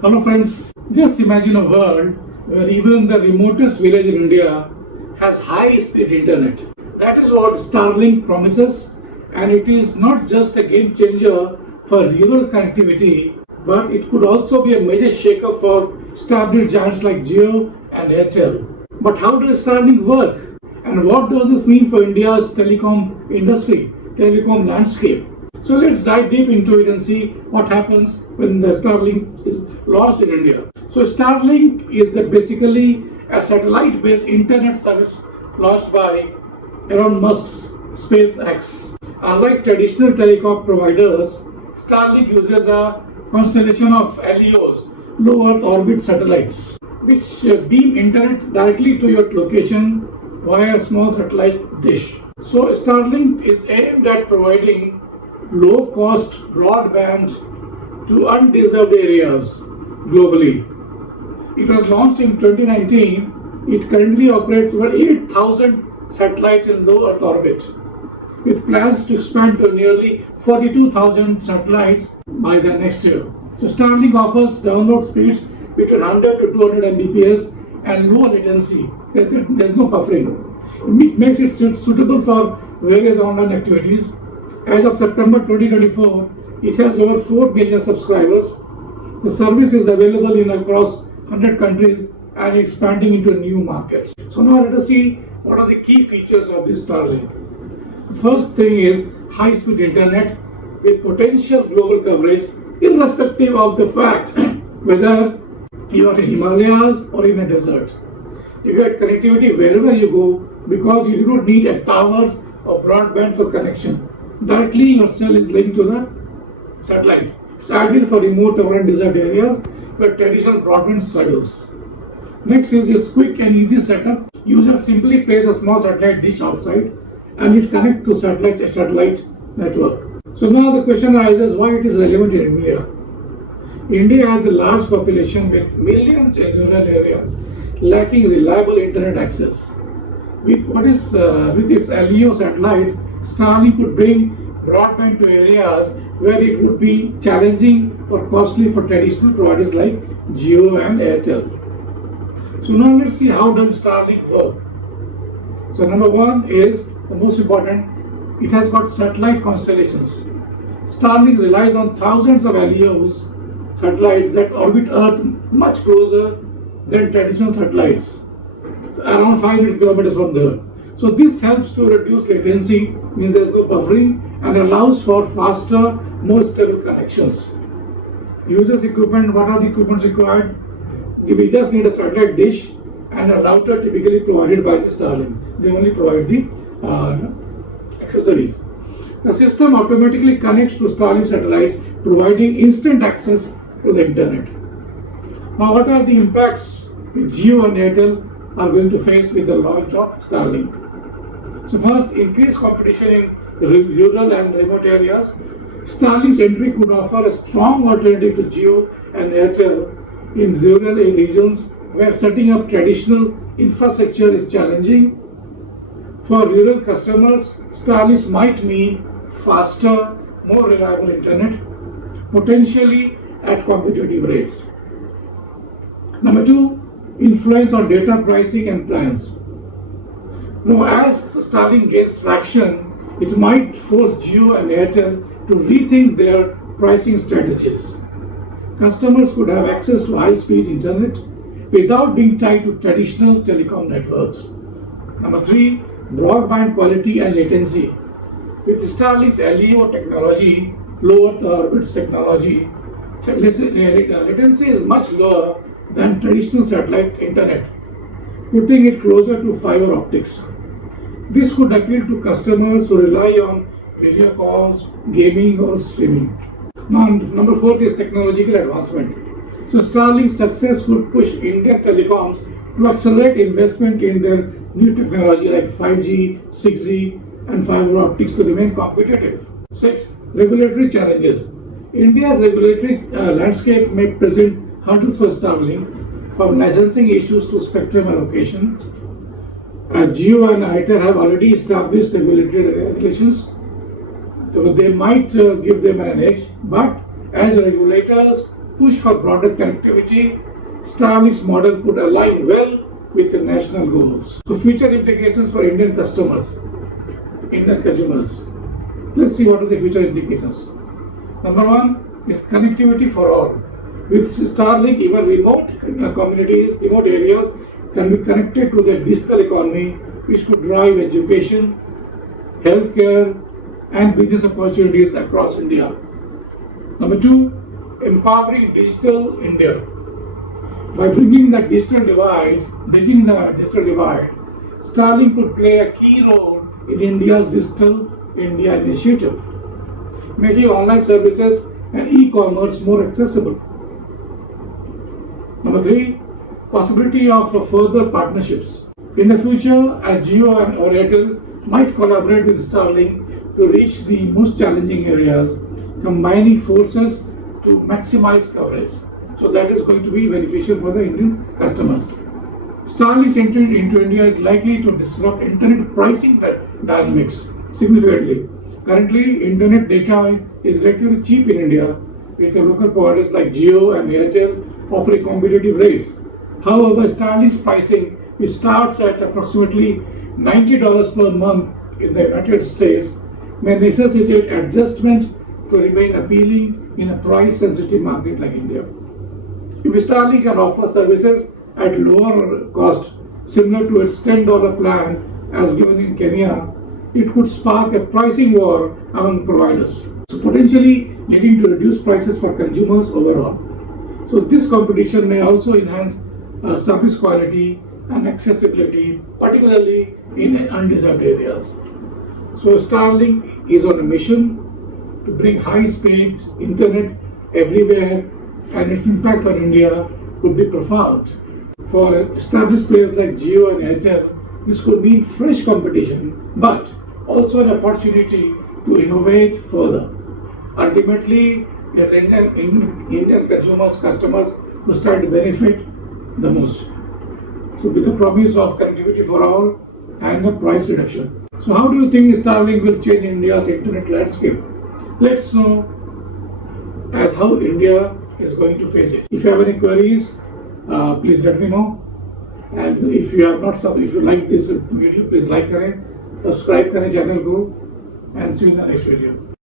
Hello friends, just imagine a world where even the remotest village in India has high-speed internet. That is what Starlink promises, and it is not just a game changer for rural connectivity, but it could also be a major shaker for established giants like Jio and Airtel. But how does Starlink work? And what does this mean for India's telecom industry, telecom landscape? So let's dive deep into it and see what happens when the Starlink is launched in India. So Starlink is basically a satellite-based internet service launched by Elon Musk's SpaceX. Unlike traditional telecom providers, Starlink uses a constellation of LEOs, low Earth orbit satellites, which beam internet directly to your location via a small satellite dish. So Starlink is aimed at providing low-cost broadband to undeserved areas globally. It was launched in 2019. It currently operates over 8,000 satellites in low Earth orbit, with plans to expand to nearly 42,000 satellites by the next year. So Starlink offers download speeds between 100 to 200 Mbps and low latency. There's no buffering. It makes it suitable for various online activities. As of September 2024, it has over 4 million subscribers. The service is available in across 100 countries and expanding into new markets. So now let us see what are the key features of this Starlink. The first thing is high-speed internet with potential global coverage, irrespective of the fact whether you are in Himalayas or in a desert. You get connectivity wherever you go because you do not need a tower or broadband for connection. Directly your cell is linked to the satellite. It's ideal for remote or desert areas where traditional broadband struggles. Next is its quick and easy setup. Users simply place a small satellite dish outside and it connects to satellite network. So now the question arises why it is relevant in India. India has a large population with millions in rural areas lacking reliable internet access. With its LEO satellites, Starlink could bring broadband to areas where it would be challenging or costly for traditional providers like Jio and Airtel. So now let's see how does Starlink work. So number one is the most important. It has got satellite constellations. Starlink relies on thousands of LEOs satellites that orbit Earth much closer than traditional satellites, around 500 kilometers from the Earth. So this helps to reduce latency, means there is no buffering, and allows for faster, more stable connections. Users equipment, what are the equipments required? We just need a satellite dish and a router typically provided by the Starlink. They only provide the accessories. The system automatically connects to Starlink satellites, providing instant access to the internet. Now, what are the impacts Jio and Airtel are going to face with the launch of Starlink? So first, increased competition in rural and remote areas. Starlink's entry could offer a strong alternative to Jio and Airtel in rural regions where setting up traditional infrastructure is challenging. For rural customers, Starlink might mean faster, more reliable internet, potentially at competitive rates. Number two, influence on data pricing and plans. Now, as Starlink gains traction, it might force Jio and Airtel to rethink their pricing strategies. Customers could have access to high-speed internet without being tied to traditional telecom networks. Number three, broadband quality and latency. With Starlink's LEO technology, low Earth orbit technology, latency is much lower than traditional satellite internet, putting it closer to fiber optics. This could appeal to customers who rely on video calls, gaming, or streaming. Now, number four is technological advancement. So, Starlink's success could push Indian telecoms to accelerate investment in their new technology like 5G, 6G, and fiber optics to remain competitive. Six, regulatory challenges. India's regulatory landscape may present hurdles for Starlink, from licensing issues to spectrum allocation. Jio and Airtel have already established regulatory regulations, so they might give them an edge. But as regulators push for broader connectivity, Starlink's model could align well with the national goals. So future implications for Indian customers, Indian consumers. Let's see what are the future implications. Number one is connectivity for all. With Starlink, even remote communities, remote areas can be connected to the digital economy, which could drive education, healthcare, and business opportunities across India. Number two, empowering digital India. By bringing the digital divide, bridging the digital divide, Starlink could play a key role in India's Digital India initiative, making online services and e-commerce more accessible. Number three, possibility of further partnerships. In the future, Jio and Airtel might collaborate with Starlink to reach the most challenging areas, combining forces to maximize coverage. So that is going to be beneficial for the Indian customers. Starlink's entry into India is likely to disrupt internet pricing dynamics significantly. Currently, internet data is relatively cheap in India, with the local providers like Jio and Airtel offering competitive rates. However, Starlink's pricing, which starts at approximately $90 per month in the United States, may necessitate adjustment to remain appealing in a price-sensitive market like India. If Starlink can offer services at lower cost, similar to its $10 plan as given in Kenya, it could spark a pricing war among providers, so potentially leading to reduced prices for consumers overall. So this competition may also enhance service quality and accessibility, particularly in undeserved areas. So Starlink is on a mission to bring high-speed internet everywhere, and its impact on India could be profound. For established players like Jio and Airtel, this could mean fresh competition, but also an opportunity to innovate further. Ultimately, it's Indian consumers, customers who stand to benefit the most. So with the promise of connectivity for all and a price reduction. So how do you think Starlink will change India's internet landscape? Let's know as how India is going to face it. If you have any queries, please let me know. And if you have not, if you like this video, please like करें, subscribe करें channel को, and see you in the next video.